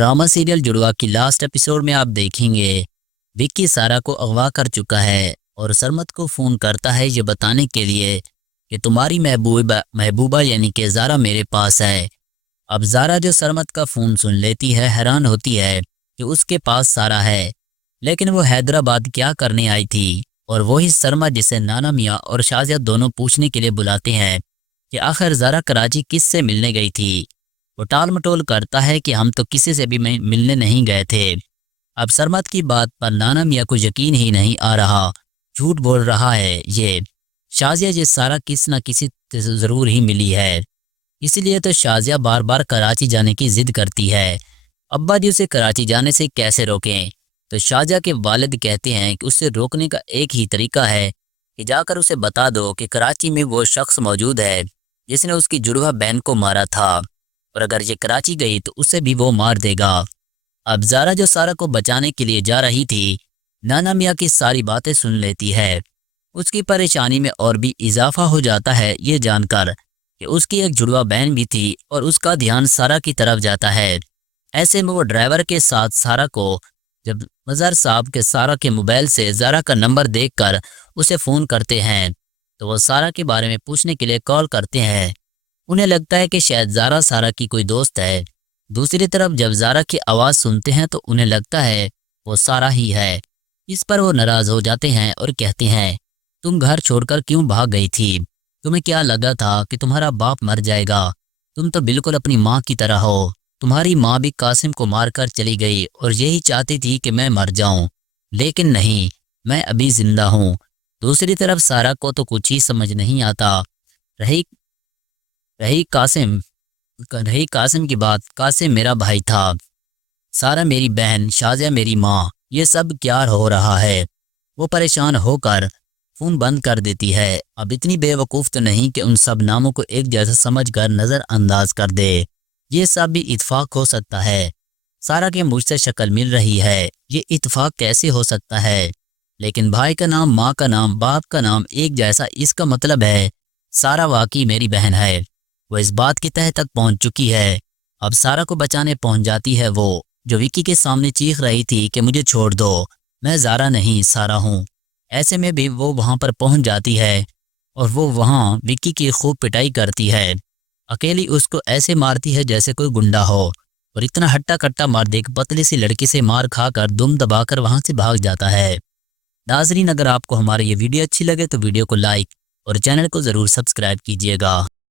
Drama serial جڑوا کی last episode میں آپ دیکھیں گے وکی سارا کو اغوا کر چکا ہے اور سرمت کو فون کرتا ہے یہ بتانے کے لیے کہ تمہاری محبوبہ یعنی کہ زارا میرے پاس ہے۔ اب زارا جو سرمت کا فون سن لیتی ہے حیران ہوتی ہے کہ اس کے پاس سارا ہے، لیکن وہ حیدرآباد کیا کرنے آئی تھی اور وہی سرمت جسے نانا میاں اور شازیہ دونوں پوچھنے کے لیے بلاتے ہیں کہ آخر زارا کراچی کس سے ملنے گئی تھی۔ وہ ٹال مٹول کرتا ہے کہ ہم تو کسی سے بھی ملنے نہیں گئے تھے۔ اب سرمت کی بات پر نانا میاں کو یقین ہی نہیں آ رہا، جھوٹ بول رہا ہے یہ شازیہ جس سارا کسی نہ کسی سے ضرور ہی ملی ہے، اسی لیے تو شازیہ بار بار کراچی جانے کی ضد کرتی ہے۔ ابا جی اسے کراچی جانے سے کیسے روکیں؟ تو شازیہ کے والد کہتے ہیں کہ اسے روکنے کا ایک ہی طریقہ ہے کہ جا کر اسے بتا دو کہ کراچی میں وہ شخص موجود ہے جس نے اس کی جڑواں بہن کو مارا تھا، اور اگر یہ کراچی گئی تو اسے بھی وہ مار دے گا۔ اب زارا جو سارا کو بچانے کے لیے جا رہی تھی نانا میاں کی ساری باتیں سن لیتی ہے۔ اس کی پریشانی میں اور بھی اضافہ ہو جاتا ہے یہ جان کر کہ اس کی ایک جڑواں بہن بھی تھی اور اس کا دھیان سارا کی طرف جاتا ہے۔ ایسے میں وہ ڈرائیور کے ساتھ سارا کو جب مظہر صاحب کے سارا کے موبائل سے زارا کا نمبر دیکھ کر اسے فون کرتے ہیں تو وہ سارا کے بارے میں پوچھنے کے لیے کال کرتے ہیں۔ انہیں لگتا ہے کہ شاید زارا سارا کی کوئی دوست ہے۔ دوسری طرف جب زارا کی آواز سنتے ہیں تو انہیں لگتا ہے وہ سارا ہی ہے۔ اس پر وہ ناراض ہو جاتے ہیں اور کہتے ہیں تم گھر چھوڑ کر کیوں بھاگ گئی تھی؟ تمہیں کیا لگا تھا کہ تمہارا باپ مر جائے گا؟ تم تو بالکل اپنی ماں کی طرح ہو۔ تمہاری ماں بھی قاسم کو مار کر چلی گئی اور یہی چاہتی تھی کہ میں مر جاؤں، لیکن نہیں، میں ابھی زندہ ہوں۔ دوسری طرف سارا کو تو کچھ ہی سمجھ نہیں آتا۔ رہی قاسم کی بات، قاسم میرا بھائی تھا، سارا میری بہن، شازیہ میری ماں، یہ سب کیا ہو رہا ہے؟ وہ پریشان ہو کر فون بند کر دیتی ہے۔ اب اتنی بے وقوف تو نہیں کہ ان سب ناموں کو ایک جیسا سمجھ کر نظر انداز کر دے۔ یہ سب بھی اتفاق ہو سکتا ہے۔ سارا کے مجھ سے شکل مل رہی ہے، یہ اتفاق کیسے ہو سکتا ہے؟ لیکن بھائی کا نام، ماں کا نام، باپ کا نام ایک جیسا، اس کا مطلب ہے سارا واقعی میری بہن ہے۔ وہ اس بات کی تہہ تک پہنچ چکی ہے۔ اب سارا کو بچانے پہنچ جاتی ہے وہ جو وکی کے سامنے چیخ رہی تھی کہ مجھے چھوڑ دو، میں زارا نہیں سارا ہوں۔ ایسے میں بھی وہ وہاں پر پہنچ جاتی ہے اور وہ وہاں وکی کی خوب پٹائی کرتی ہے۔ اکیلی اس کو ایسے مارتی ہے جیسے کوئی گنڈا ہو، اور اتنا ہٹا کٹا مار دے کہ پتلی سی لڑکی سے مار کھا کر دم دبا کر وہاں سے بھاگ جاتا ہے۔ ناظرین، اگر آپ کو ہماری یہ ویڈیو اچھی لگے تو ویڈیو کو لائک اور چینل کو ضرور سبسکرائب کیجیے گا۔